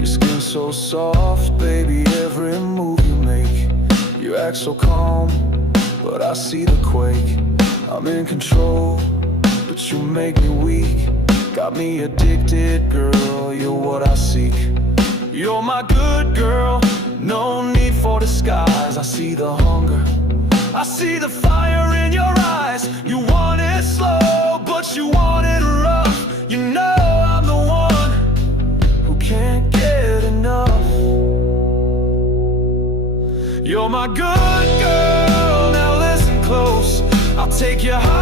Your skin so soft, baby, every move you make. You act so calm, but I see the quake. I'm in control, but you make me weak. Got me addicted, girl, you're what I seek. You're my good girl, no need for disguise. I see the hunger, I see the fire in your eyes. You want it slow, but you want it rough. You know I'm the one who can't get enough. You're my good girl, now listen close. I'll take you high